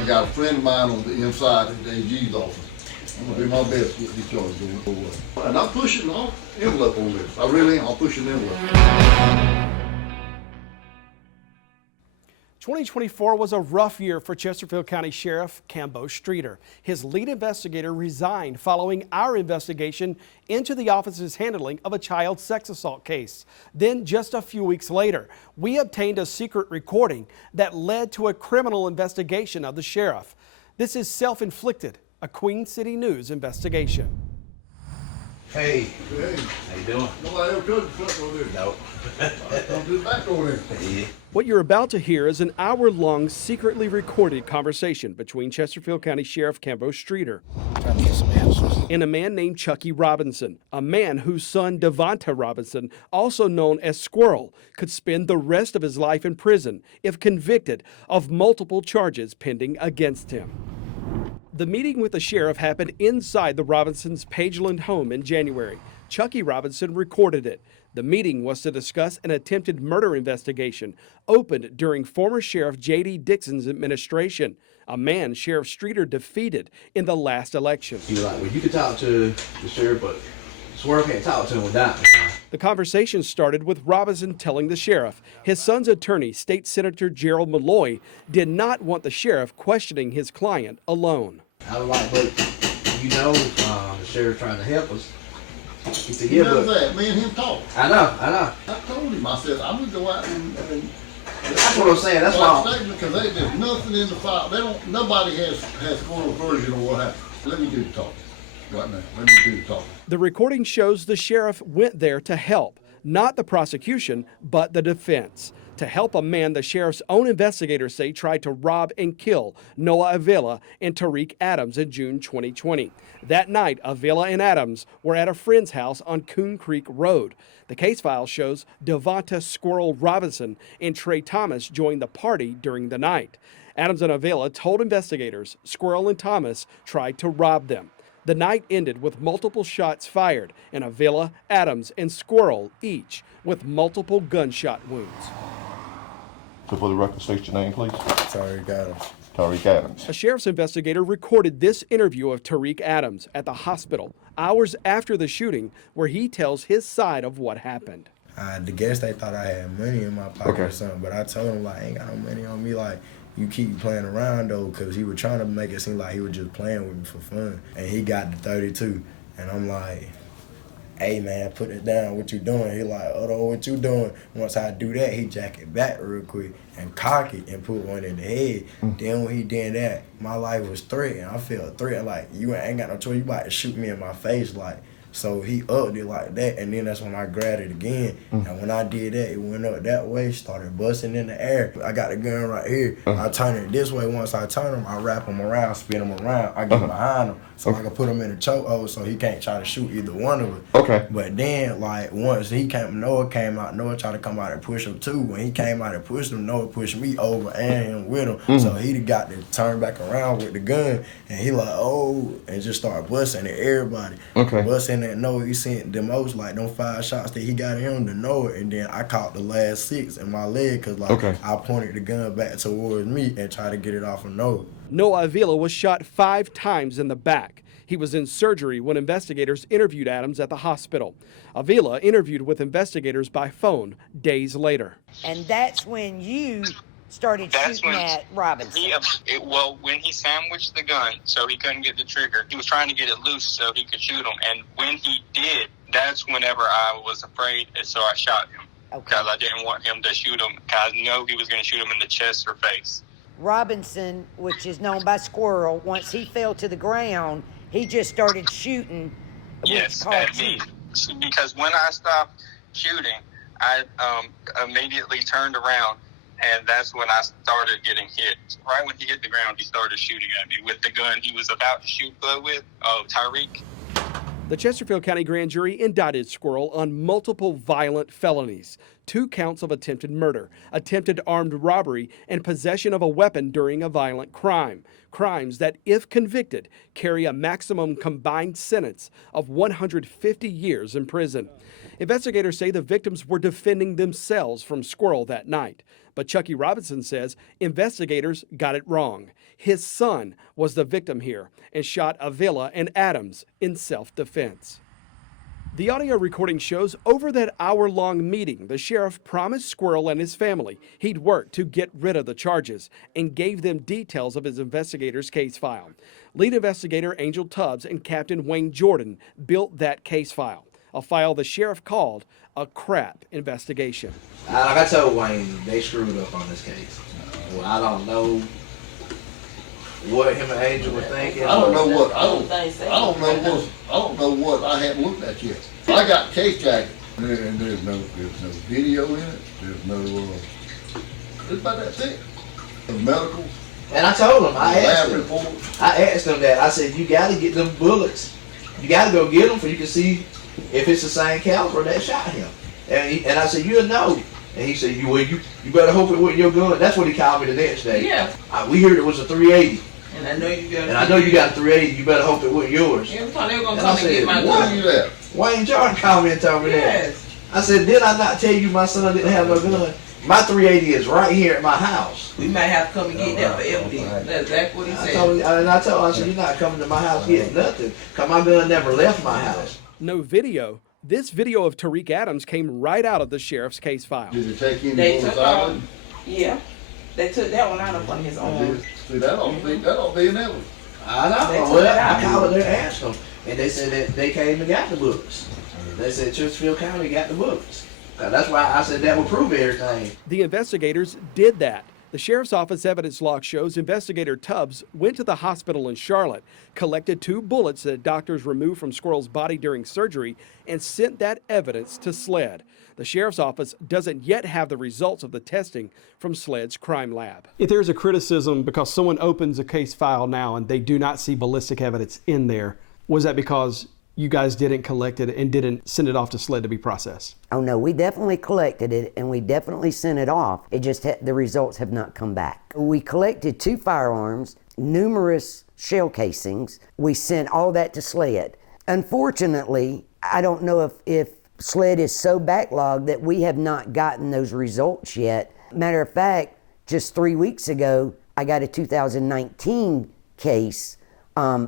I got a friend of mine on the inside at the AG's office. I'm gonna do my best to get these charges going forward. And I'm pushing the envelope on this. I really am. I'm pushing the envelope. 2024 was a rough year for Chesterfield County Sheriff Cambo Streeter. His lead investigator resigned following our investigation into the office's handling of a child sex assault case. Then just a few weeks later, we obtained a secret recording that led to a criminal investigation of the sheriff. This is self-inflicted, a Queen City News investigation. Hey. Hey. How you doing? Nobody ever told you front over there. No. Don't do the back over there. Yeah. What you're about to hear is an hour-long, secretly recorded conversation between Chesterfield County Sheriff Cambo Streeter Trying to get some answers. and a man named Chucky Robinson, a man whose son Devonta Robinson, also known as Squirrel, could spend the rest of his life in prison if convicted of multiple charges pending against him. The meeting with the sheriff happened inside the Robinsons' Pageland home in January. Chucky Robinson recorded it. The meeting was to discuss an attempted murder investigation opened during former Sheriff J.D. Dixon's administration, a man Sheriff Streeter defeated in the last election. He was like, well, you can talk to the sheriff, but Swerve can't talk to him without me. The conversation started with Robinson telling the sheriff his son's attorney, State Senator Gerald Malloy, did not want the sheriff questioning his client alone. I was like, but you know, the sheriff trying to help us. He said, You yeah, know but that. Me and him talk. I know. I told him, I said, I'm gonna go out and That's what I'm saying. That's why. Because there's nothing in the file. Nobody has full version of what happened. Let me do the talking right now. Let me do the talking. The recording shows the sheriff went there to help, not the prosecution, but the defense. To help a man the sheriff's own investigators say tried to rob and kill Noah Avila and Tariq Adams in June 2020. That night, Avila and Adams were at a friend's house on Coon Creek Road. The case file shows Devonta Squirrel Robinson and Trey Thomas joined the party during the night. Adams and Avila told investigators Squirrel and Thomas tried to rob them. The night ended with multiple shots fired, and Avila, Adams, and Squirrel each with multiple gunshot wounds. So for the record, state your name, please. Tariq Adams. Tariq Adams. A sheriff's investigator recorded this interview of Tariq Adams at the hospital hours after the shooting, where he tells his side of what happened. The guests, they thought I had money in my pocket or something, but I told him, like, I ain't got no money on me. Like, you keep playing around, though, because he was trying to make it seem like he was just playing with me for fun. And he got the 32. And I'm like, hey, man, put it down. What you doing? He like, oh, what you doing? Once I do that, he jack it back real quick and cock it and put one in the head. Then when he did that, my life was threatened. I felt threatened. Like, you ain't got no choice. You about to shoot me in my face. Like, so he upped it like that, and then that's when I grabbed it again. And when I did that, it went up that way, started busting in the air. I got the gun right here. I turn it this way. Once I turn him, I wrap him around, spin him around. I get behind him so I can put him in a chokehold so he can't try to shoot either one of us. Okay. But then, like, once Noah came out, Noah tried to come out and push him too. When he came out and pushed him, Noah pushed me over and him with him. So he got to turn back around with the gun, and he like, oh, and just started busting at everybody. Okay. Busting at Noah, he sent the most, like, them 5 shots that he got in him to Noah, and then I caught the last 6 in my leg, because, like, I pointed the gun back towards me and tried to get it off of Noah. Noah Avila was shot 5 times in the back. He was in surgery when investigators interviewed Adams at the hospital. Avila interviewed with investigators by phone days later. And that's when you started shooting at Robinson. When he sandwiched the gun so he couldn't get the trigger, he was trying to get it loose so he could shoot him. And when he did, that's whenever I was afraid, and so I shot him. Because I didn't want him to shoot him, because I know he was going to shoot him in the chest or face. Robinson, which is known by Squirrel, once he fell to the ground, he just started shooting. Yes, at me. Because when I stopped shooting, I immediately turned around, and that's when I started getting hit. Right when he hit the ground, he started shooting at me with the gun he was about to shoot with, Tariq. The Chesterfield County Grand Jury indicted Squirrel on multiple violent felonies, 2 counts of attempted murder, attempted armed robbery, and possession of a weapon during a violent crime. Crimes that, if convicted, carry a maximum combined sentence of 150 years in prison. Investigators say the victims were defending themselves from Squirrel that night. But Chucky Robinson says investigators got it wrong. His son was the victim here and shot Avila and Adams in self-defense. The audio recording shows over that hour-long meeting, the sheriff promised Squirrel and his family he'd work to get rid of the charges and gave them details of his investigator's case file. Lead investigator Angel Tubbs and Captain Wayne Jordan built that case file, a file the sheriff called a crap investigation. Like I told Wayne, they screwed up on this case. Well, I don't know what him and Angel were thinking. I don't know what I haven't looked at yet. I got case jacket, and there's no video in it. There's no. It's about that thick. The medical. And I told him, I asked him that. I said, you got to get them bullets. You got to go get them so you can see if it's the same caliber that shot him. And I said, you'll know. And he said, you better hope it wasn't your gun. That's what he called me the next day. Yeah. We heard it was a 380. And I know you got. And I know you got a 380. You better hope it wasn't yours. Every time they were gonna come and get my Why gun. you there? Wayne Jordan called me and told me Yes. that. I said, did I not tell you my son didn't have no gun? My 380 is right here at my house. We might have to come and get that for evidence. That's exactly what he said. I said, you're not coming to my house getting nothing, because my gun never left my house. No video. This video of Tariq Adams came right out of the sheriff's case file. Did it take any They bullets took out of it? Yeah. They took that one out of his arm. See, that ought to be in evidence. I know. They took Well, it out. I called there and asked them, and they said that they came and got the bullets. They said Chesterfield County got the bullets. That's why I said that would prove everything. The investigators did that. The sheriff's office evidence log shows investigator Tubbs went to the hospital in Charlotte, collected 2 bullets that doctors removed from Squirrel's body during surgery, and sent that evidence to SLED. The sheriff's office doesn't yet have the results of the testing from SLED's crime lab. If there's a criticism because someone opens a case file now and they do not see ballistic evidence in there, was that because you guys didn't collect it and didn't send it off to SLED to be processed? Oh no, we definitely collected it and we definitely sent it off. It just the results have not come back. We collected 2 firearms, numerous shell casings. We sent all that to SLED. Unfortunately, I don't know if SLED is so backlogged that we have not gotten those results yet. Matter of fact, just 3 weeks ago, I got a 2019 case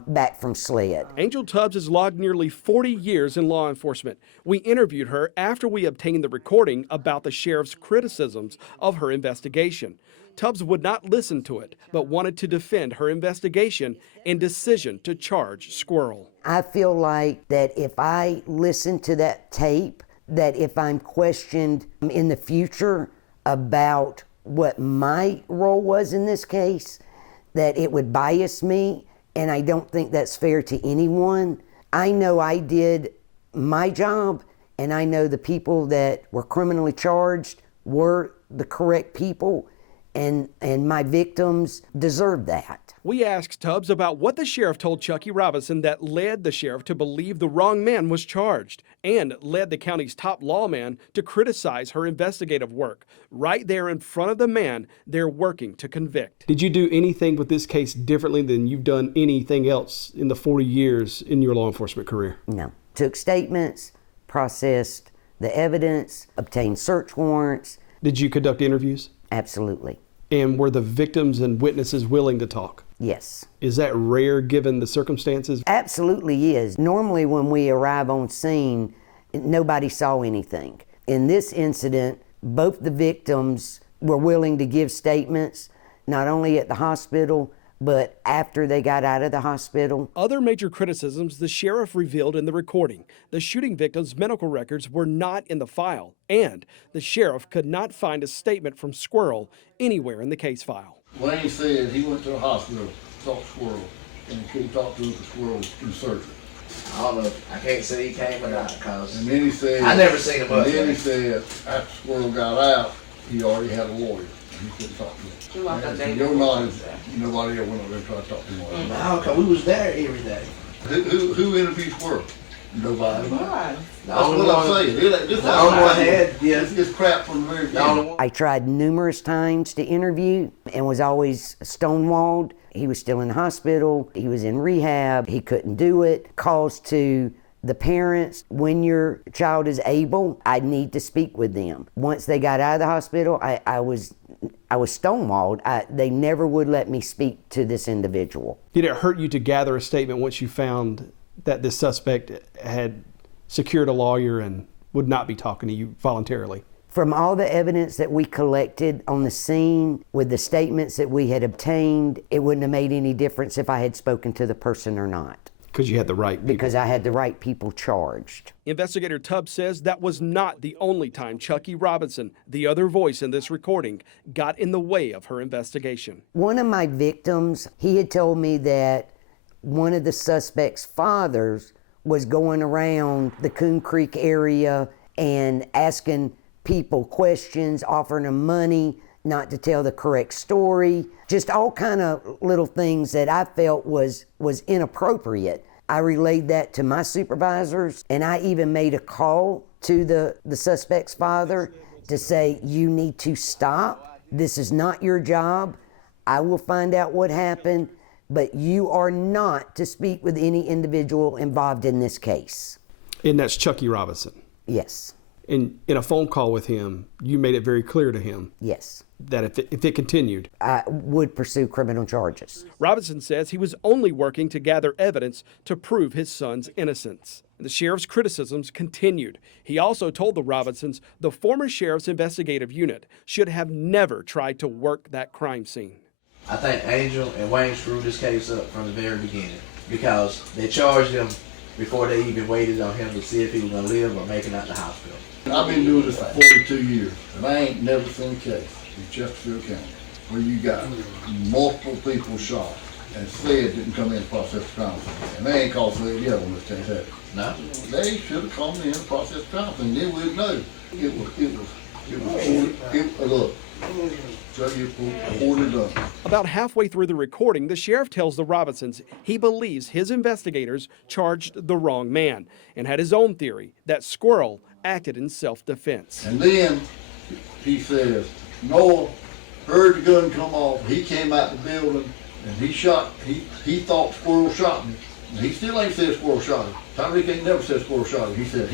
back from SLED. Angel Tubbs has logged nearly 40 years in law enforcement. We interviewed her after we obtained the recording about the sheriff's criticisms of her investigation. Tubbs would not listen to it, but wanted to defend her investigation and decision to charge Squirrel. I feel like that if I listen to that tape, that if I'm questioned in the future about what my role was in this case, that it would bias me, and I don't think that's fair to anyone. I know I did my job, and I know the people that were criminally charged were the correct people, and my victims deserve that. We asked Tubbs about what the sheriff told Chucky Robinson that led the sheriff to believe the wrong man was charged and led the county's top lawman to criticize her investigative work right there in front of the man they're working to convict. Did you do anything with this case differently than you've done anything else in the 40 years in your law enforcement career? No. Took statements, processed the evidence, obtained search warrants. Did you conduct interviews? Absolutely. And were the victims and witnesses willing to talk? Yes. Is that rare given the circumstances? Absolutely is. Normally when we arrive on scene, nobody saw anything. In this incident, both the victims were willing to give statements, not only at the hospital, but after they got out of the hospital. Other major criticisms the sheriff revealed in the recording. The shooting victim's medical records were not in the file, and the sheriff could not find a statement from Squirrel anywhere in the case file. Wayne said he went to the hospital, talked to Squirrel, and he talked to him for Squirrel in surgery. I don't know. I can't say he came or not, because And then he said, I never seen him up And then there. he said, after Squirrel got out, he already had a lawyer, and he couldn't talk to him. And to your knowledge, nobody ever went over there and tried to talk to him. No, because we was there every day. Who interviewed Squirrel? Nobody. Why? The That's only what I'm one, saying. the only one had, yeah, It's crap from the very the only beginning. one. I tried numerous times to interview and was always stonewalled. He was still in the hospital. He was in rehab. He couldn't do it. Calls to The parents, when your child is able, I need to speak with them. Once they got out of the hospital, I was stonewalled. They never would let me speak to this individual. Did it hurt you to gather a statement once you found that this suspect had secured a lawyer and would not be talking to you voluntarily? From all the evidence that we collected on the scene, with the statements that we had obtained, it wouldn't have made any difference if I had spoken to the person or not. Because you had the right people. Because I had the right people charged. Investigator Tubbs says that was not the only time Chucky Robinson, the other voice in this recording, got in the way of her investigation. One of my victims, he had told me that one of the suspect's fathers was going around the Coon Creek area and asking people questions, offering them money, not to tell the correct story, just all kind of little things that I felt was inappropriate. I relayed that to my supervisors, and I even made a call to the suspect's father to say, you need to stop. This is not your job. I will find out what happened, but you are not to speak with any individual involved in this case. And that's Chucky Robinson? Yes. In a phone call with him, you made it very clear to him. Yes. That if it continued, I would pursue criminal charges. Robinson says he was only working to gather evidence to prove his son's innocence. The sheriff's criticisms continued. He also told the Robinsons the former sheriff's investigative unit should have never tried to work that crime scene. I think Angel and Wayne screwed this case up from the very beginning because they charged him before they even waited on him to see if he was going to live or make it out the hospital. I've been doing this for 42 years, and I ain't never seen a case in Chesterfield County where you got multiple people shot and SLED didn't come in and process the crime scene. And they ain't called SLED yet on this case, have they? No. They should have come in and processed the crime scene. Then we'd know. Look, show you reported done. About halfway through the recording, the sheriff tells the Robinsons he believes his investigators charged the wrong man and had his own theory that Squirrel acted in self-defense. And then he says, Noah heard the gun come off. He came out the building and he thought Squirrel shot me. And he still ain't said Squirrel shot him. Tyreek ain't never said Squirrel shot him. He said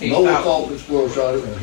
Noah thought that Squirrel shot him, and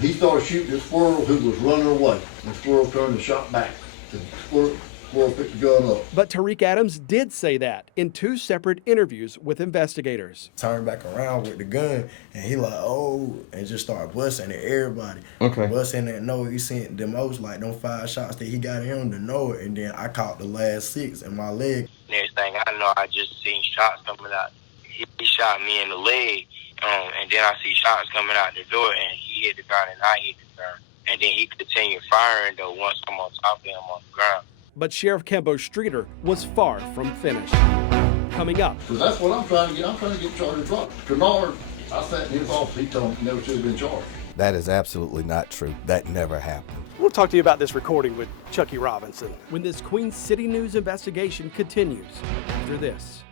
he started shooting at Squirrel, who was running away. And Squirrel turned and shot back. And Squirrel picked the gun up. But Tariq Adams did say that in two separate interviews with investigators. Turned back around with the gun, and he like, oh, and just started busting at everybody. Okay. Busting at Noah. He sent the most, like, them 5 shots that he got him to Noah, and then I caught the last 6 in my leg. Next thing I know, I just seen shots coming out. He shot me in the leg, and then I see shots coming out the door, and he hit the ground, and I hit the ground. And then he continued firing, though, once I'm on top of him on the ground. But Sheriff Cambo Streeter was far from finished. Coming up. So that's what I'm trying to get. I'm trying to get charged with drugs. Kennard, I sat in his office, he told me he never should have been charged. That is absolutely not true. That never happened. We'll talk to you about this recording with Chucky Robinson when this Queen City News investigation continues after this.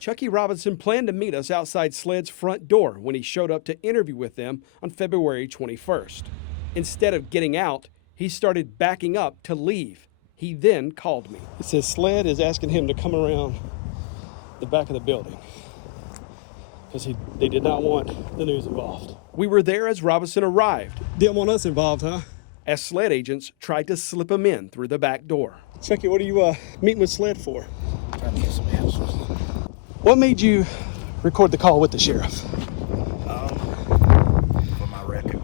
Chucky Robinson planned to meet us outside SLED's front door when he showed up to interview with them on February 21st. Instead of getting out, he started backing up to leave. He then called me. It says SLED is asking him to come around the back of the building because they did not want the news involved. We were there as Robinson arrived. Didn't want us involved, huh? As SLED agents tried to slip him in through the back door. Chucky, what are you meeting with SLED for? Trying to get some answers. What made you record the call with the sheriff? For my record,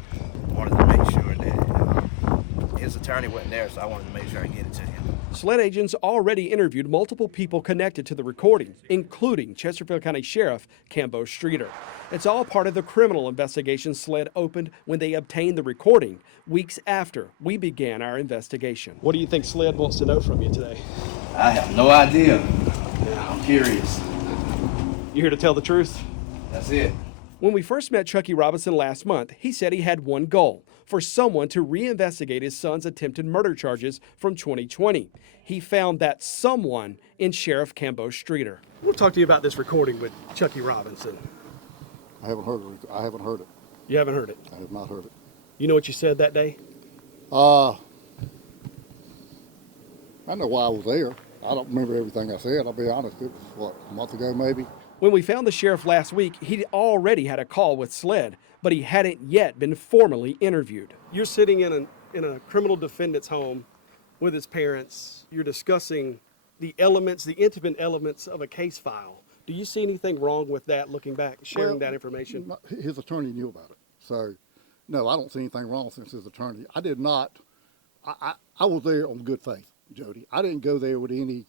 I wanted to make sure that his attorney wasn't there, so I wanted to make sure I get it to him. SLED agents already interviewed multiple people connected to the recording, including Chesterfield County Sheriff Cambo Streeter. It's all part of the criminal investigation SLED opened when they obtained the recording weeks after we began our investigation. What do you think SLED wants to know from you today? I have no idea. I'm curious. You here to tell the truth? That's it. When we first met Chucky Robinson last month, he said he had one goal: for someone to reinvestigate his son's attempted murder charges from 2020. He found that someone in Sheriff Cambo Streeter. We'll talk to you about this recording with Chucky Robinson. I haven't heard it. I haven't heard it. You haven't heard it? I have not heard it. You know what you said that day? I know why I was there. I don't remember everything I said, I'll be honest. It was, what, a month ago maybe? When we found the sheriff last week, he'd already had a call with SLED, but he hadn't yet been formally interviewed. You're sitting in a criminal defendant's home with his parents. You're discussing the intimate elements of a case file. Do you see anything wrong with that, looking back, sharing that information? His attorney knew about it. So, no, I don't see anything wrong since his attorney. I did not, I was there on good faith, Jody. I didn't go there with any,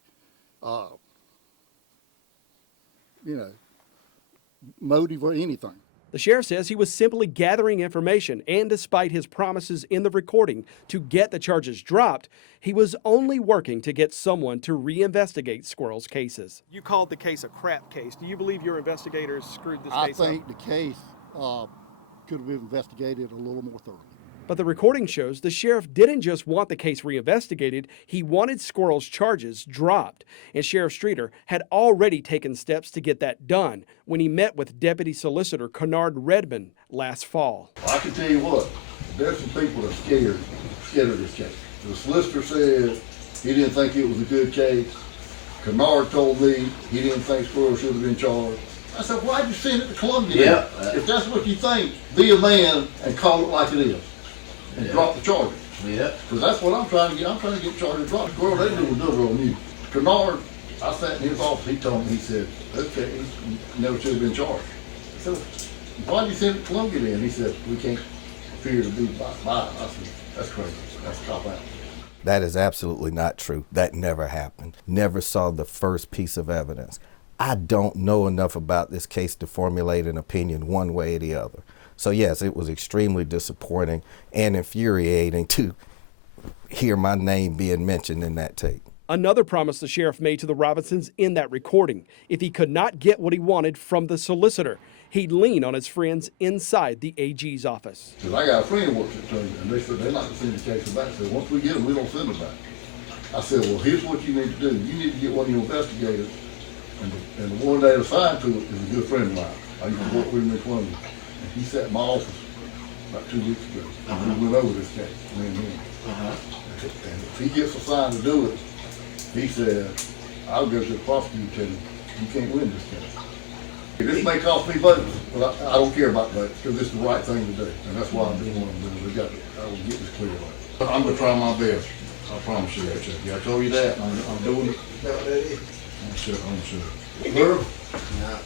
motive or anything. The sheriff says he was simply gathering information, and despite his promises in the recording to get the charges dropped, he was only working to get someone to reinvestigate Squirrel's cases. You called the case a crap case. Do you believe your investigators screwed this case up? I think the case could have been investigated a little more thoroughly. But the recording shows the sheriff didn't just want the case reinvestigated, he wanted Squirrel's charges dropped. And Sheriff Streeter had already taken steps to get that done when he met with Deputy Solicitor Kennard Redmond last fall. I can tell you what, there's some people that are scared of this case. The solicitor said he didn't think it was a good case. Kennard told me he didn't think Squirrel should have been charged. I said, why'd you send it to Columbia? If that's what you think, be a man and call it like it is. And drop the charges. Because that's what I'm trying to get. I'm trying to get charges dropped. Squirrel, they do a double on you. Kennard, I sat in his office, he told me, he said, okay, he never should have been charged. I said, why'd you send it to Columbia then? He said, we can't appear to be by. I said, that's crazy. That's a cop out. That is absolutely not true. That never happened. Never saw the first piece of evidence. I don't know enough about this case to formulate an opinion one way or the other. So yes, it was extremely disappointing and infuriating to hear my name being mentioned in that tape. Another promise the sheriff made to the Robinsons in that recording: if he could not get what he wanted from the solicitor, he'd lean on his friends inside the AG's office. Because I got a friend who works at Turner, and they said they're not going to send the case back. I said, once we get them, we don't send them back. I said, well, here's what you need to do. You need to get one of your investigators, and the one they assigned to it is a good friend of mine. I used to work with him in Columbia. And he sat in my office about 2 weeks ago. We went over this case, me and him. And if he gets assigned to do it, he said, I'll go to the prosecutor and tell him, you can't win this case. This may cost me votes, but I don't care about votes, because it's the right thing to do. And that's why I'm doing what I'm doing. I will get this cleared up. I'm going to try my best. I promise you that, Chucky. I told you that. I'm doing it. I'm sure. Girl? Nah.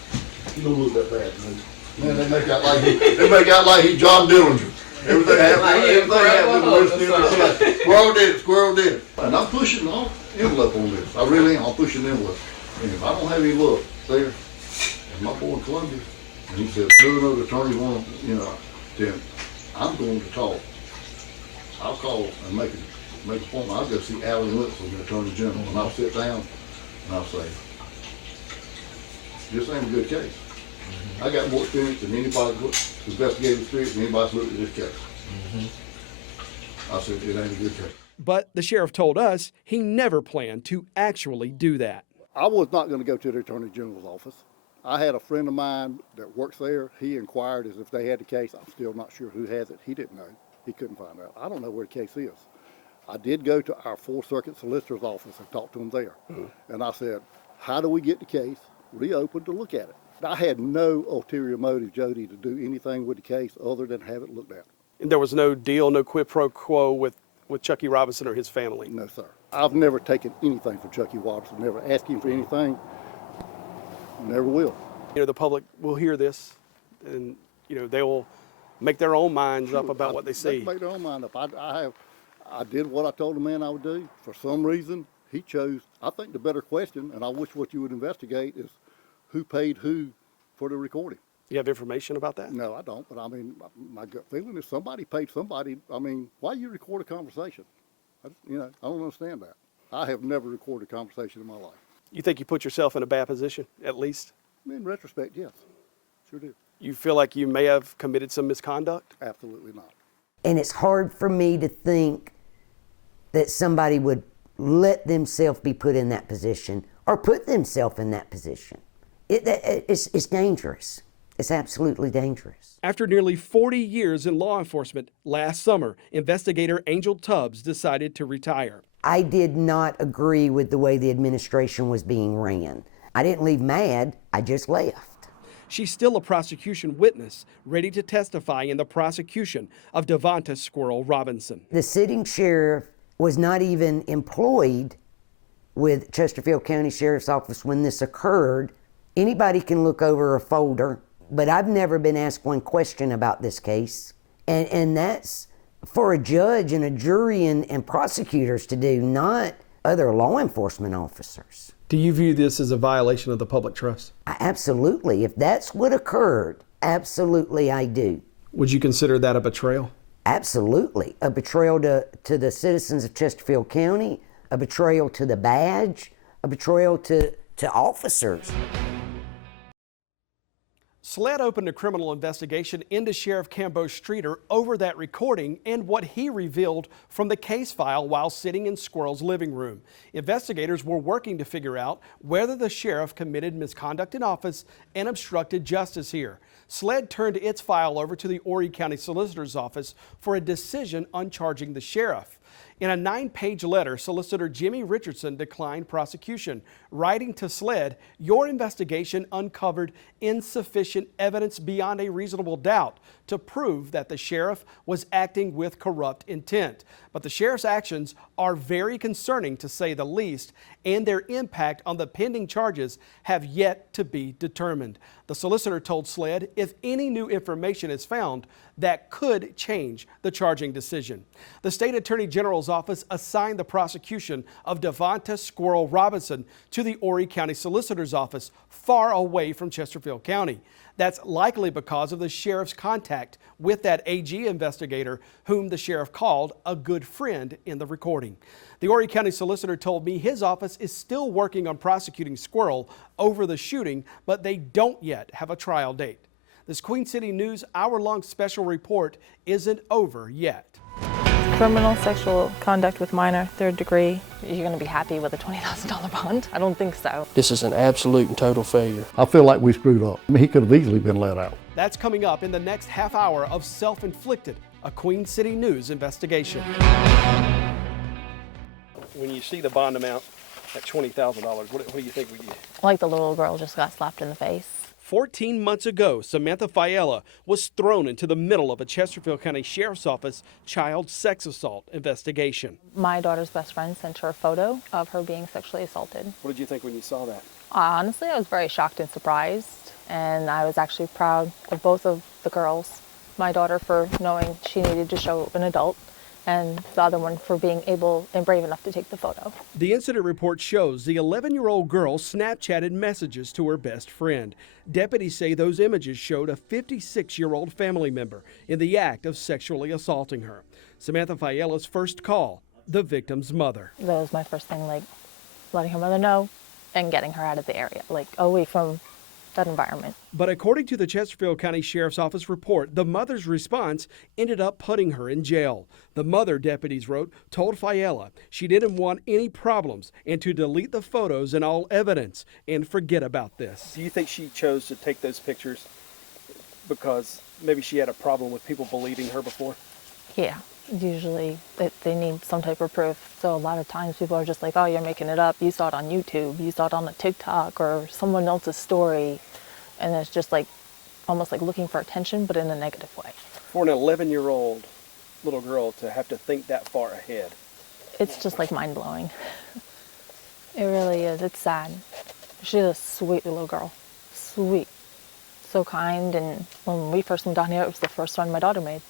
You don't look that bad, man. Man, they make out like he John Dillinger. Everything happened. Squirrel did it. And I'm pushing the envelope on this. I really am. I'm pushing the envelope. And if I don't have any luck there, and my boy in Columbia, and he said, two another attorneys want to, then I'm going to talk. I'll call and make a appointment. I'll go see Allen Lutz, the Attorney General, and I'll sit down and I'll say, this ain't a good case. I got more experience than anybody investigating the streets than anybody's looked at this case. I said, it ain't a good case. But the sheriff told us he never planned to actually do that. I was not going to go to the Attorney General's office. I had a friend of mine that works there. He inquired as if they had the case. I'm still not sure who has it. He didn't know. He couldn't find out. I don't know where the case is. I did go to our Fourth Circuit solicitor's office and talk to him there. And I said, how do we get the case reopened to look at it? I had no ulterior motive, Jody, to do anything with the case other than have it looked at. And there was no deal, no quid pro quo with Chucky Robinson or his family? No, sir. I've never taken anything from Chucky Robinson, never asked him for anything, never will. The public will hear this, and, they will make their own minds up about what they see. They make their own mind up. I did what I told the man I would do. For some reason, he chose, I think the better question, and I wish what you would investigate is who paid who for the recording. You have information about that? No, I don't, but I mean, my gut feeling is somebody paid somebody. I mean, why you record a conversation? I don't understand that. I have never recorded a conversation in my life. You think you put yourself in a bad position, at least? In retrospect, yes, sure do. You feel like you may have committed some misconduct? Absolutely not. And it's hard for me to think that somebody would let themselves be put in that position or put themselves in that position. It's dangerous. It's absolutely dangerous. After nearly 40 years in law enforcement, last summer, investigator Angel Tubbs decided to retire. I did not agree with the way the administration was being ran. I didn't leave mad, I just left. She's still a prosecution witness, ready to testify in the prosecution of Devonta Squirrel Robinson. The sitting sheriff was not even employed with Chesterfield County Sheriff's Office when this occurred. Anybody can look over a folder, but I've never been asked one question about this case. And that's for a judge and a jury and prosecutors to do, not other law enforcement officers. Do you view this as a violation of the public trust? Absolutely. If that's what occurred, absolutely I do. Would you consider that a betrayal? Absolutely. A betrayal to the citizens of Chesterfield County, a betrayal to the badge, a betrayal to officers. SLED opened a criminal investigation into Sheriff Cambo Streeter over that recording and what he revealed from the case file while sitting in Squirrel's living room. Investigators were working to figure out whether the sheriff committed misconduct in office and obstructed justice here. SLED turned its file over to the Horry County Solicitor's Office for a decision on charging the sheriff. In a 9-page letter, Solicitor Jimmy Richardson declined prosecution, writing to SLED, "Your investigation uncovered insufficient evidence beyond a reasonable doubt to prove that the sheriff was acting with corrupt intent. But the sheriff's actions are very concerning, to say the least, and their impact on the pending charges have yet to be determined." The solicitor told SLED if any new information is found, that could change the charging decision. The State Attorney General's office assigned the prosecution of Devonta Squirrel Robinson to the Horry County Solicitor's Office, far away from Chesterfield County. That's likely because of the sheriff's contact with that AG investigator, whom the sheriff called a good friend in the recording. The Horry County Solicitor told me his office is still working on prosecuting Squirrel over the shooting, but they don't yet have a trial date. This Queen City News hour-long special report isn't over yet. Criminal sexual conduct with minor, 3rd degree. You're going to be happy with a $20,000 bond? I don't think so. This is an absolute and total failure. I feel like we screwed up. I mean, he could have easily been let out. That's coming up in the next half hour of Self-Inflicted, a Queen City News investigation. When you see the bond amount at $20,000, what do you think we get? Like the little girl just got slapped in the face. 14 months ago, Samantha Fiella was thrown into the middle of a Chesterfield County Sheriff's Office child sex assault investigation. My daughter's best friend sent her a photo of her being sexually assaulted. What did you think when you saw that? Honestly, I was very shocked and surprised, and I was actually proud of both of the girls. My daughter for knowing she needed to show an adult, and the other one for being able and brave enough to take the photo. The incident report shows the 11-year-old girl Snapchatted messages to her best friend. Deputies say those images showed a 56-year-old family member in the act of sexually assaulting her. Samantha Fiella's first call, the victim's mother. That was my first thing, like letting her mother know and getting her out of the area, like away from that environment. But according to the Chesterfield County Sheriff's Office report, the mother's response ended up putting her in jail. The mother, deputies wrote, told Fiella she didn't want any problems and to delete the photos and all evidence and forget about this. Do you think she chose to take those pictures because maybe she had a problem with people believing her before? Yeah, usually they need some type of proof. So a lot of times people are just like, oh, you're making it up. You saw it on YouTube. You saw it on the TikTok or someone else's story. And it's just like almost like looking for attention, but in a negative way. For an 11-year-old little girl to have to think that far ahead. It's just like mind-blowing. It really is. It's sad. She's a sweet little girl. Sweet. So kind. And when we first moved down here, it was the first friend my daughter made.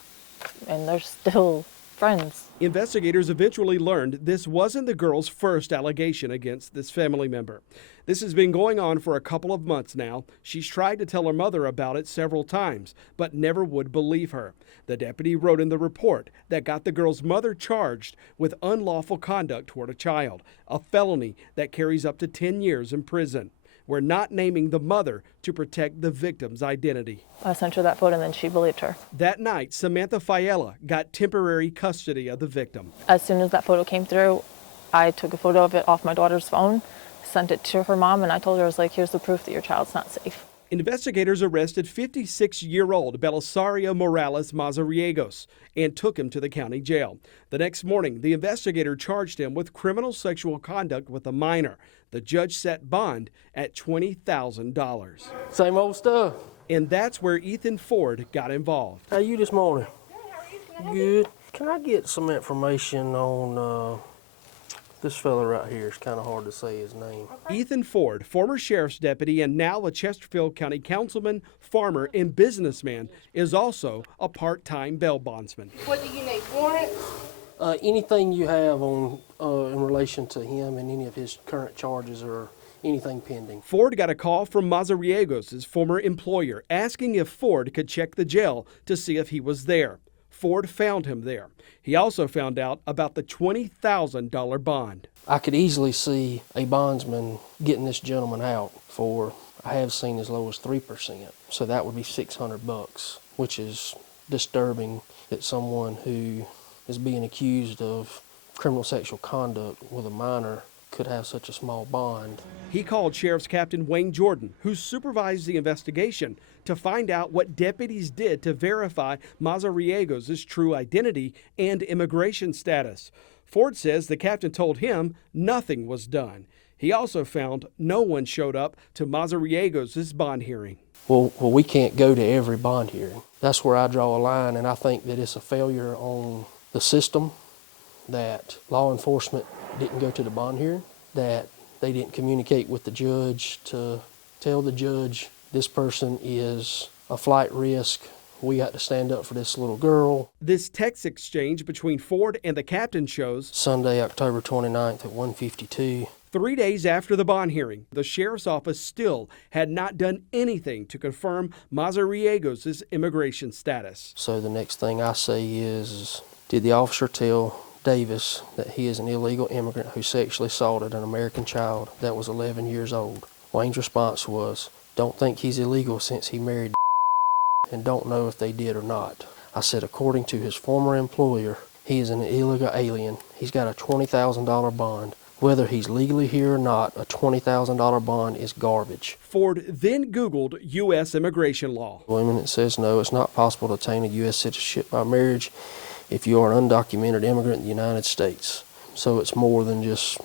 And they're still friends. Investigators eventually learned this wasn't the girl's first allegation against this family member. This has been going on for a couple of months now. She's tried to tell her mother about it several times, but never would believe her. The deputy wrote in the report that got the girl's mother charged with unlawful conduct toward a child, a felony that carries up to 10 years in prison. We're not naming the mother to protect the victim's identity. I sent her that photo and then she believed her. That night, Samantha Fiella got temporary custody of the victim. As soon as that photo came through, I took a photo of it off my daughter's phone, sent it to her mom, and I told her, I was like, here's the proof that your child's not safe. Investigators arrested 56-year-old Belisario Morales Mazariegos and took him to the county jail. The next morning, the investigator charged him with criminal sexual conduct with a minor. The judge set bond at $20,000. Same old stuff. And that's where Ethan Ford got involved. How you this morning? Good. Can I get some information on this fella right here? It's kind of hard to say his name. Ethan Ford, former sheriff's deputy and now a Chesterfield County councilman, farmer, and businessman, is also a part-time bail bondsman. What do you need, warrants? Anything you have on in relation to him and any of his current charges or anything pending. Ford got a call from Mazariegos' former employer asking if Ford could check the jail to see if he was there. Ford found him there. He also found out about the $20,000 bond. I could easily see a bondsman getting this gentleman out for, I have seen as low as 3%. So that would be $600, which is disturbing that someone who is being accused of criminal sexual conduct with a minor could have such a small bond. He called Sheriff's Captain Wayne Jordan, who supervised the investigation, to find out what deputies did to verify Mazariegos' true identity and immigration status. Ford says the captain told him nothing was done. He also found no one showed up to Mazariegos' bond hearing. Well, we can't go to every bond hearing. That's where I draw a line, and I think that it's a failure on the system that law enforcement didn't go to the bond hearing, that they didn't communicate with the judge to tell the judge this person is a flight risk. We got to stand up for this little girl. This text exchange between Ford and the captain shows Sunday, October 29th at 1:52. 3 days after the bond hearing, the sheriff's office still had not done anything to confirm Mazariegos' immigration status. So the next thing I say is, did the officer tell Davis that he is an illegal immigrant who sexually assaulted an American child that was 11 years old? Wayne's response was, don't think he's illegal since he married and don't know if they did or not. I said, according to his former employer, he is an illegal alien. He's got a $20,000 bond. Whether he's legally here or not, a $20,000 bond is garbage. Ford then Googled U.S. immigration law. Women, it says no, it's not possible to obtain a U.S. citizenship by marriage if you are an undocumented immigrant in the United States. So it's more than just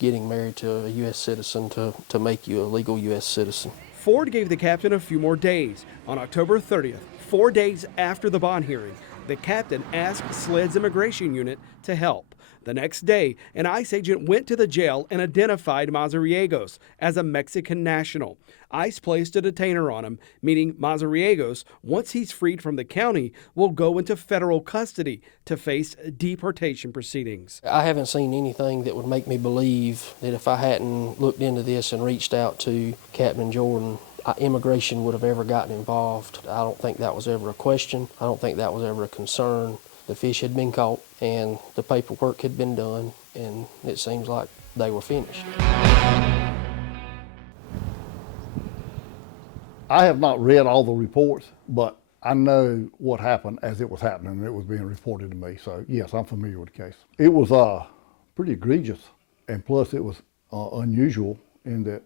getting married to a U.S. citizen to make you a legal U.S. citizen. Ford gave the captain a few more days. On October 30th, 4 days after the bond hearing, the captain asked SLED's immigration unit to help. The next day, an ICE agent went to the jail and identified Mazariegos as a Mexican national. ICE placed a detainer on him, meaning Mazariegos, once he's freed from the county, will go into federal custody to face deportation proceedings. I haven't seen anything that would make me believe that if I hadn't looked into this and reached out to Captain Jordan, immigration would have ever gotten involved. I don't think that was ever a question. I don't think that was ever a concern. The fish had been caught and the paperwork had been done, and it seems like they were finished. I have not read all the reports, but I know what happened as it was happening, and it was being reported to me. So yes, I'm familiar with the case. It was pretty egregious, and plus it was unusual in that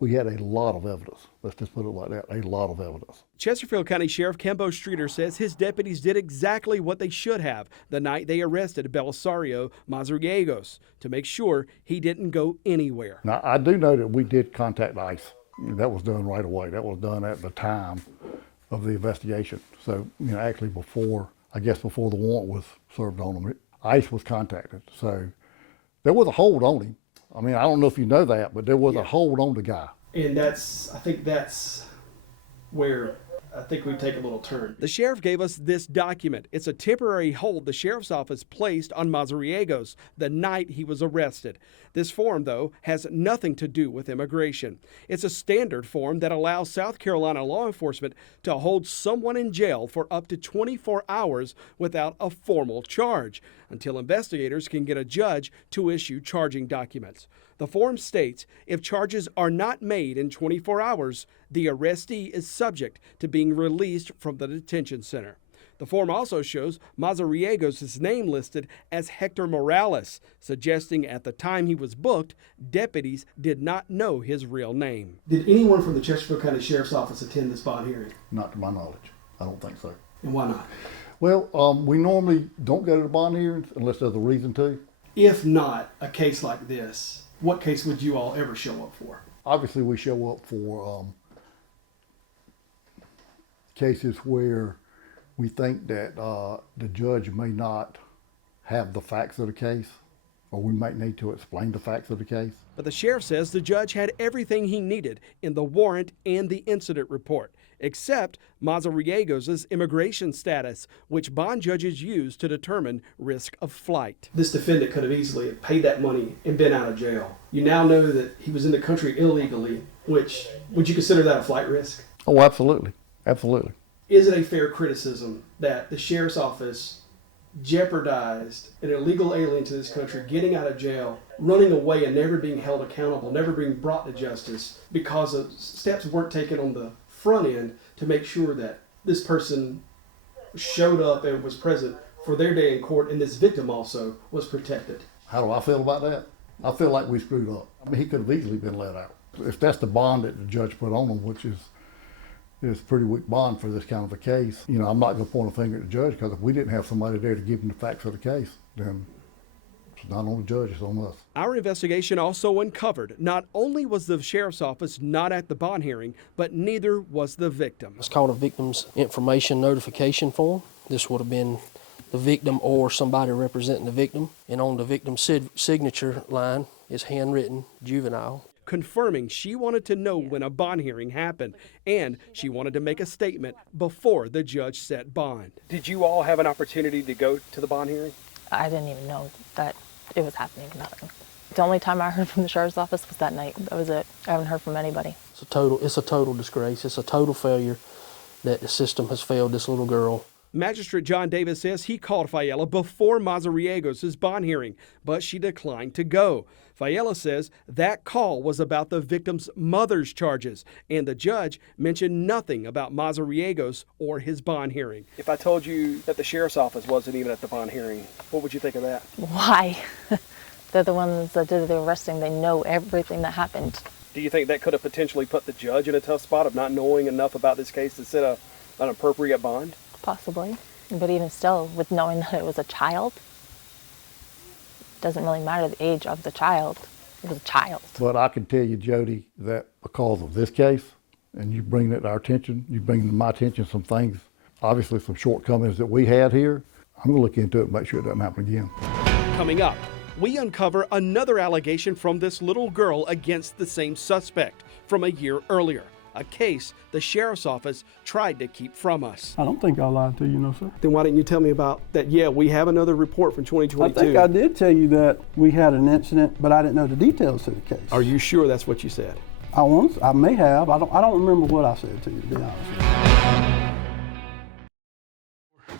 we had a lot of evidence. Let's just put it like that, a lot of evidence. Chesterfield County Sheriff Kembo Streeter says his deputies did exactly what they should have the night they arrested Belisario Mazariegos to make sure he didn't go anywhere. Now, I do know that we did contact ICE. That was done right away. That was done at the time of the investigation. So, actually before the warrant was served on him, ICE was contacted. So there was a hold on him. I mean, I don't know if you know that, but there was a hold on the guy. And I think that's where I think we take a little turn. The sheriff gave us this document. It's a temporary hold the sheriff's office placed on Mazariegos the night he was arrested. This form, though, has nothing to do with immigration. It's a standard form that allows South Carolina law enforcement to hold someone in jail for up to 24 hours without a formal charge, until investigators can get a judge to issue charging documents. The form states if charges are not made in 24 hours, the arrestee is subject to being released from the detention center. The form also shows Mazariegos' name listed as Hector Morales, suggesting at the time he was booked, deputies did not know his real name. Did anyone from the Chesterfield County Sheriff's Office attend this bond hearing? Not to my knowledge. I don't think so. And why not? Well, we normally don't go to the bond hearings unless there's a reason to. If not a case like this, what case would you all ever show up for? Obviously, we show up for cases where we think that the judge may not have the facts of the case, or we might need to explain the facts of the case. But the sheriff says the judge had everything he needed in the warrant and the incident report, except Mazariegos' immigration status, which bond judges use to determine risk of flight. This defendant could have easily paid that money and been out of jail. You now know that he was in the country illegally, which, would you consider that a flight risk? Oh, absolutely. Absolutely. Is it a fair criticism that the sheriff's office jeopardized an illegal alien to this country getting out of jail, running away and never being held accountable, never being brought to justice because of steps weren't taken on the front end to make sure that this person showed up and was present for their day in court, and this victim also was protected? How do I feel about that? I feel like we screwed up. I mean, he could have easily been let out. If that's the bond that the judge put on him, which is a pretty weak bond for this kind of a case, you know, I'm not going to point a finger at the judge, because if we didn't have somebody there to give him the facts of the case, then it's not on the judge, it's on us. Our investigation also uncovered not only was the sheriff's office not at the bond hearing, but neither was the victim. It's called a victim's information notification form. This would have been the victim or somebody representing the victim. And on the victim's signature line is handwritten juvenile, confirming she wanted to know when a bond hearing happened, and she wanted to make a statement before the judge set bond. Did you all have an opportunity to go to the bond hearing? I didn't even know that it was happening, nothing. The only time I heard from the sheriff's office was that night. That was it. I haven't heard from anybody. It's a total disgrace. It's a total failure that the system has failed this little girl. Magistrate John Davis says he called Fiella before Mazariegos' bond hearing, but she declined to go. Fiella says that call was about the victim's mother's charges, and the judge mentioned nothing about Mazariegos or his bond hearing. If I told you that the sheriff's office wasn't even at the bond hearing, what would you think of that? Why? They're the ones that did the arresting. They know everything that happened. Do you think that could have potentially put the judge in a tough spot of not knowing enough about this case to set an appropriate bond? Possibly. But even still, with knowing that it was a child, doesn't really matter the age of the child. It was a child. But I can tell you, Jody, that because of this case, and you bring it to our attention, you bring to my attention some things, obviously some shortcomings that we had here, I'm going to look into it and make sure it doesn't happen again. Coming up, we uncover another allegation from this little girl against the same suspect from a year earlier, a case the sheriff's office tried to keep from us. I don't think I lied to you, no, sir. Then why didn't you tell me about that? Yeah, we have another report from 2022. I think I did tell you that we had an incident, but I didn't know the details to the case. Are you sure that's what you said? I may have. I don't remember what I said to you, to be honest with you.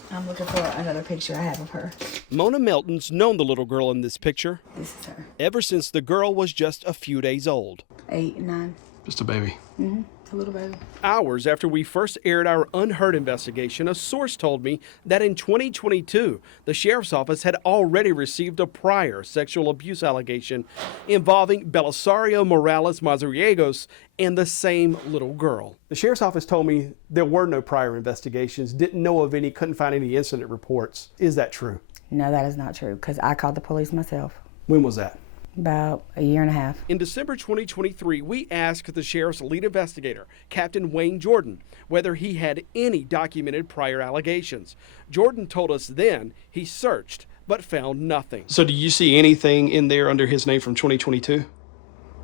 I'm looking for another picture I have of her. Mona Melton's known the little girl in this picture. This is her. Ever since the girl was just a few days old. 8, 9. Just a baby. Mm-hmm. A little baby. Hours after we first aired our Unheard investigation, a source told me that in 2022, the sheriff's office had already received a prior sexual abuse allegation involving Belisario Morales Mazariegos and the same little girl. The sheriff's office told me there were no prior investigations, didn't know of any, couldn't find any incident reports. Is that true? No, that is not true, because I called the police myself. When was that? About a year and a half. In December 2023, we asked the sheriff's lead investigator, Captain Wayne Jordan, whether he had any documented prior allegations. Jordan told us then he searched, but found nothing. So do you see anything in there under his name from 2022?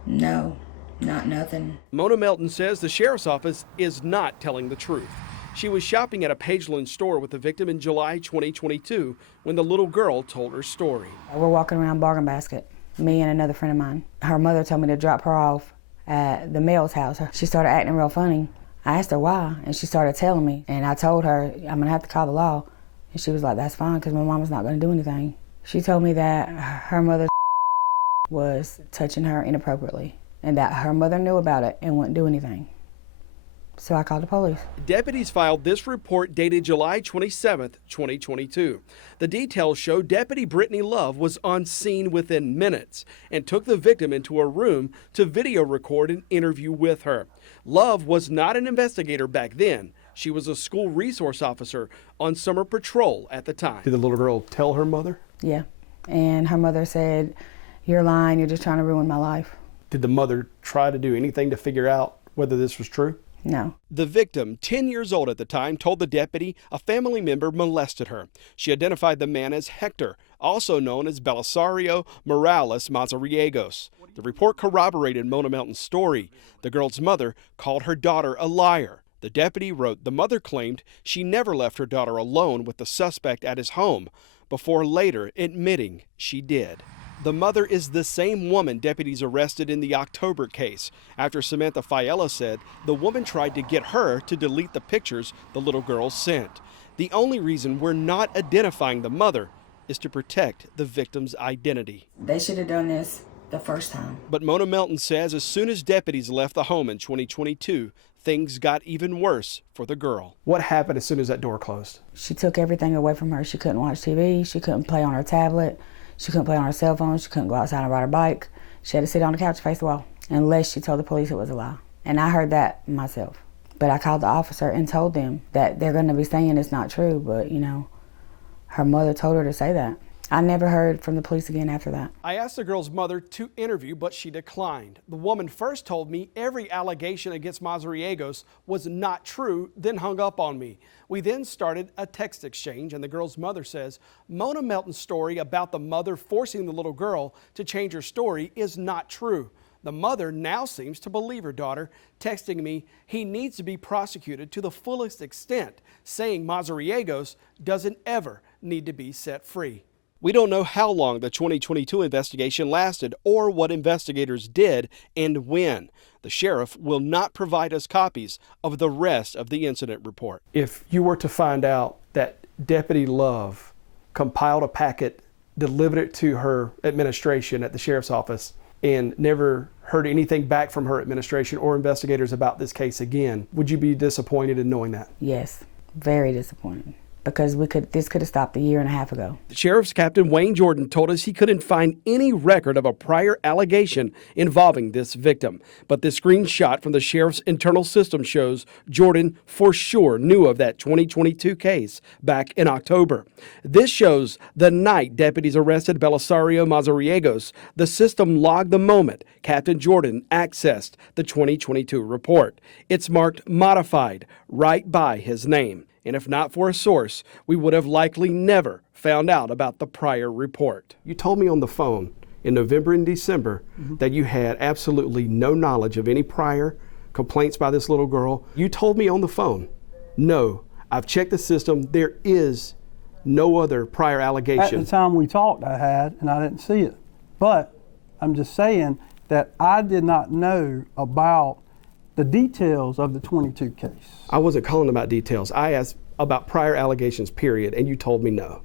No, not nothing. Mona Melton says the sheriff's office is not telling the truth. She was shopping at a Pageland store with the victim in July 2022 when the little girl told her story. We're walking around Bargain Basket, me and another friend of mine. Her mother told me to drop her off at the mail's house. She started acting real funny. I asked her why, and she started telling me. And I told her, I'm gonna have to call the law. And she was like, that's fine, because my mama's not gonna do anything. She told me that her mother was touching her inappropriately, and that her mother knew about it and wouldn't do anything. So I called the police. Deputies filed this report dated July 27, 2022. The details show Deputy Brittany Love was on scene within minutes and took the victim into a room to video record an interview with her. Love was not an investigator back then. She was a school resource officer on summer patrol at the time. Did the little girl tell her mother? Yeah. And her mother said, "You're lying, you're just trying to ruin my life." Did the mother try to do anything to figure out whether this was true? No. The victim, 10 years old at the time, told the deputy a family member molested her. She identified the man as Hector, also known as Belisario Morales Mazariegos. The report corroborated Mona Melton's story. The girl's mother called her daughter a liar. The deputy wrote the mother claimed she never left her daughter alone with the suspect at his home, before later admitting she did. The mother is the same woman deputies arrested in the October case, after Samantha Fiella said the woman tried to get her to delete the pictures the little girl sent. The only reason we're not identifying the mother is to protect the victim's identity. They should have done this the first time. But Mona Melton says as soon as deputies left the home in 2022, things got even worse for the girl. What happened as soon as that door closed? She took everything away from her. She couldn't watch TV, she couldn't play on her tablet, she couldn't play on her cell phone, she couldn't go outside and ride her bike. She had to sit on the couch and face the wall, unless she told the police it was a lie. And I heard that myself. But I called the officer and told them that they're gonna be saying it's not true, but you know, her mother told her to say that. I never heard from the police again after that. I asked the girl's mother to interview, but she declined. The woman first told me every allegation against Mazariegos was not true, then hung up on me. We then started a text exchange, and the girl's mother says Mona Melton's story about the mother forcing the little girl to change her story is not true. The mother now seems to believe her daughter, texting me, "He needs to be prosecuted to the fullest extent," saying Mazariegos doesn't ever need to be set free. We don't know how long the 2022 investigation lasted or what investigators did and when. The sheriff will not provide us copies of the rest of the incident report. If you were to find out that Deputy Love compiled a packet, delivered it to her administration at the sheriff's office, and never heard anything back from her administration or investigators about this case again, would you be disappointed in knowing that? Yes, very disappointed. Because this could have stopped a year and a half ago. Sheriff's Captain Wayne Jordan told us he couldn't find any record of a prior allegation involving this victim. But this screenshot from the sheriff's internal system shows Jordan for sure knew of that 2022 case back in October. This shows the night deputies arrested Belisario Mazariegos. The system logged the moment Captain Jordan accessed the 2022 report. It's marked modified right by his name. And if not for a source, we would have likely never found out about the prior report. You told me on the phone in November and December that you had absolutely no knowledge of any prior complaints by this little girl. You told me on the phone, no, I've checked the system, there is no other prior allegation. At the time we talked, I had, and I didn't see it. But I'm just saying that I did not know about the details of the 22 case. I wasn't calling about details. I asked about prior allegations, period, and you told me no.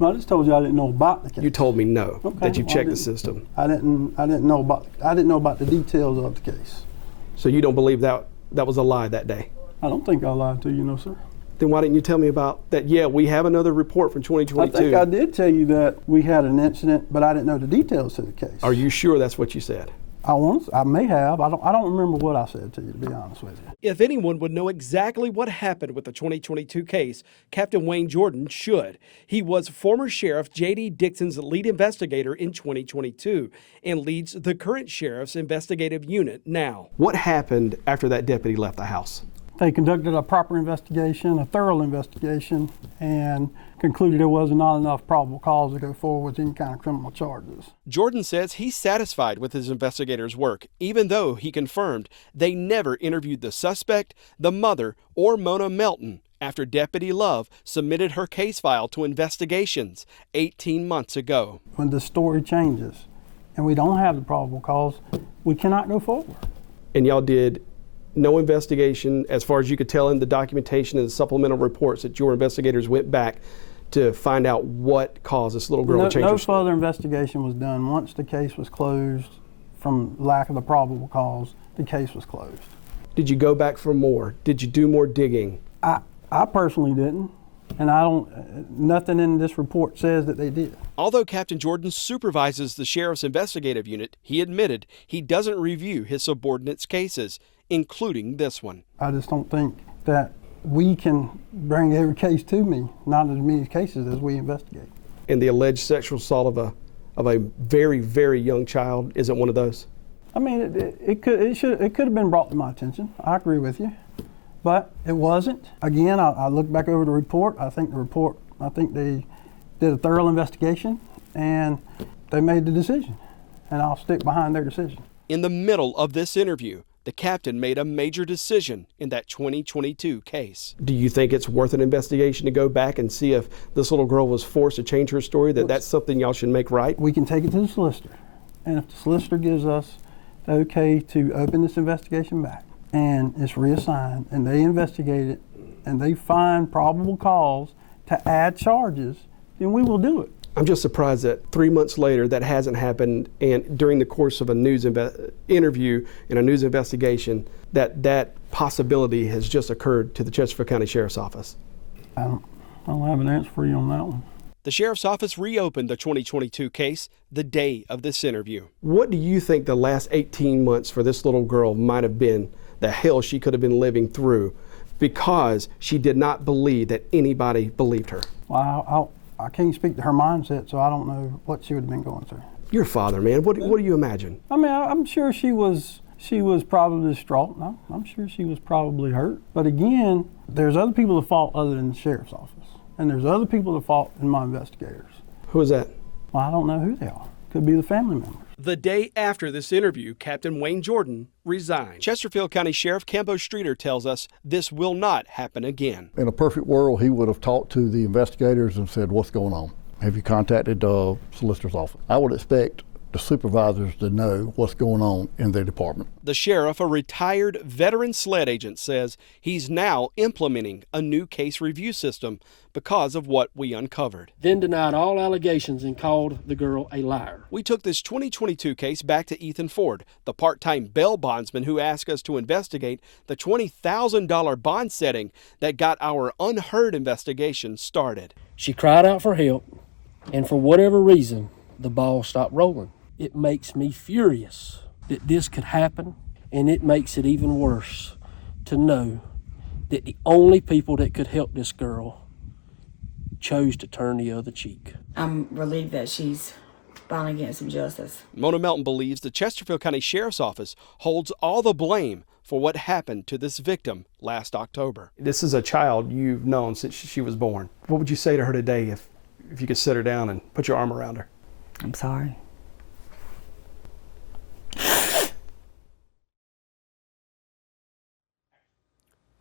No, I just told you I didn't know about the case. You told me no, okay, that you checked the system. I didn't know about the details of the case. So you don't believe that was a lie that day? I don't think I lied to you, no, sir. Then why didn't you tell me about that? Yeah, we have another report from 2022. I think I did tell you that we had an incident, but I didn't know the details to the case. Are you sure that's what you said? I may have. I don't remember what I said to you, to be honest with you. If anyone would know exactly what happened with the 2022 case, Captain Wayne Jordan should. He was former Sheriff J.D. Dixon's lead investigator in 2022 and leads the current sheriff's investigative unit now. What happened after that deputy left the house? They conducted a proper investigation, a thorough investigation, and concluded there was not enough probable cause to go forward with any kind of criminal charges. Jordan says he's satisfied with his investigators' work, even though he confirmed they never interviewed the suspect, the mother, or Mona Melton after Deputy Love submitted her case file to investigations 18 months ago. When the story changes and we don't have the probable cause, we cannot go forward. And y'all did no investigation, as far as you could tell in the documentation and the supplemental reports that your investigators went back to find out what caused this little girl to change her story? No further investigation was done. Once the case was closed, from lack of the probable cause, the case was closed. Did you go back for more? Did you do more digging? I personally didn't, and nothing in this report says that they did. Although Captain Jordan supervises the sheriff's investigative unit, he admitted he doesn't review his subordinates' cases, including this one. I just don't think that we can bring every case to me, not as many cases as we investigate. And the alleged sexual assault of a very, very young child isn't one of those? I mean, it could have been brought to my attention. I agree with you, but it wasn't. Again, I look back over the report. I think they did a thorough investigation and they made the decision, and I'll stick behind their decision. In the middle of this interview, the captain made a major decision in that 2022 case. Do you think it's worth an investigation to go back and see if this little girl was forced to change her story, that's something y'all should make right? We can take it to the solicitor, and if the solicitor gives us the okay to open this investigation back and it's reassigned and they investigate it and they find probable cause to add charges, then we will do it. I'm just surprised that 3 months later that hasn't happened, and during the course of a news interview and a news investigation that possibility has just occurred to the Chesterfield County Sheriff's Office. I don't have an answer for you on that one. The Sheriff's Office reopened the 2022 case the day of this interview. What do you think the last 18 months for this little girl might have been, the hell she could have been living through, because she did not believe that anybody believed her? Well, I can't speak to her mindset, so I don't know what she would have been going through. You're a father, man. What do you imagine? I mean, I'm sure she was probably distraught. No, I'm sure she was probably hurt. But again, there's other people to fault other than the sheriff's office. And there's other people to fault than my investigators. Who is that? Well, I don't know who they are. Could be the family members. The day after this interview, Captain Wayne Jordan resigned. Chesterfield County Sheriff Cambo Streeter tells us this will not happen again. In a perfect world, he would have talked to the investigators and said, what's going on? Have you contacted the solicitor's office? I would expect the supervisors to know what's going on in their department. The sheriff, a retired veteran SLED agent, says he's now implementing a new case review system because of what we uncovered. Then denied all allegations and called the girl a liar. We took this 2022 case back to Ethan Ford, the part-time bail bondsman who asked us to investigate the $20,000 bond setting that got our unheard investigation started. She cried out for help, and for whatever reason, the ball stopped rolling. It makes me furious that this could happen, and it makes it even worse to know that the only people that could help this girl chose to turn the other cheek. I'm relieved that she's finally getting some justice. Mona Melton believes the Chesterfield County Sheriff's Office holds all the blame for what happened to this victim last October. This is a child you've known since she was born. What would you say to her today if you could sit her down and put your arm around her? I'm sorry.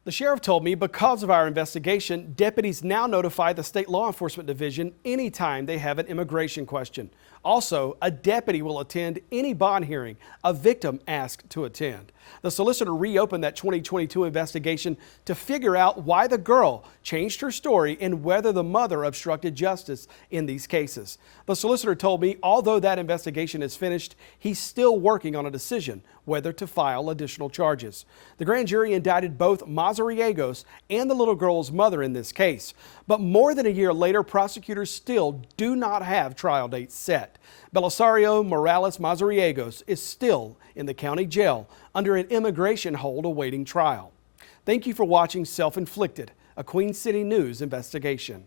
The sheriff told me because of our investigation, deputies now notify the State Law Enforcement Division anytime they have an immigration question. Also, a deputy will attend any bond hearing a victim asked to attend. The solicitor reopened that 2022 investigation to figure out why the girl changed her story and whether the mother obstructed justice in these cases. The solicitor told me although that investigation is finished, he's still working on a decision whether to file additional charges. The grand jury indicted both Mazariegos and the little girl's mother in this case. But more than a year later, prosecutors still do not have trial dates set. Belisario Morales Mazariegos is still in the county jail under an immigration hold awaiting trial. Thank you for watching Self-Inflicted, a Queen City News investigation.